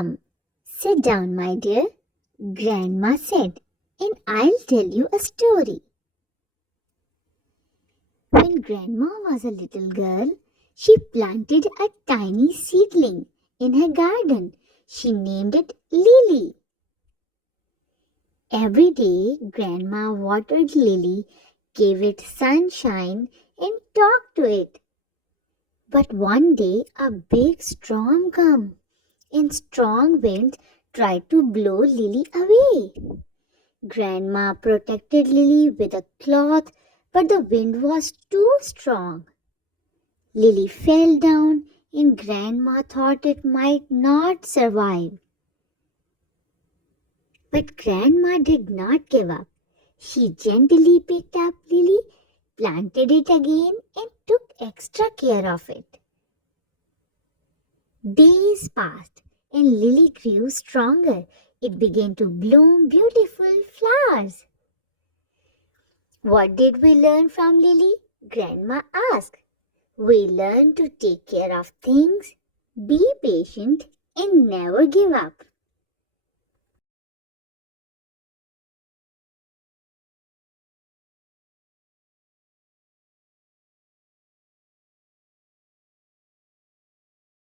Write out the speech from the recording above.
Come, sit down, my dear, Grandma said, and I'll tell you a story. When Grandma was a little girl, she planted a tiny seedling in her garden. She named it Lily. Every day, Grandma watered Lily, gave it sunshine, and talked to it. But one day, a big storm came, and strong winds tried to blow Lily away. Grandma protected Lily with a cloth, but the wind was too strong. Lily fell down, and Grandma thought it might not survive. But Grandma did not give up. She gently picked up Lily, planted it again, and took extra care of it. Days passed, and Lily grew stronger. It began to bloom beautiful flowers. What did we learn from Lily? Grandma asked. We learned to take care of things, be patient, and never give up.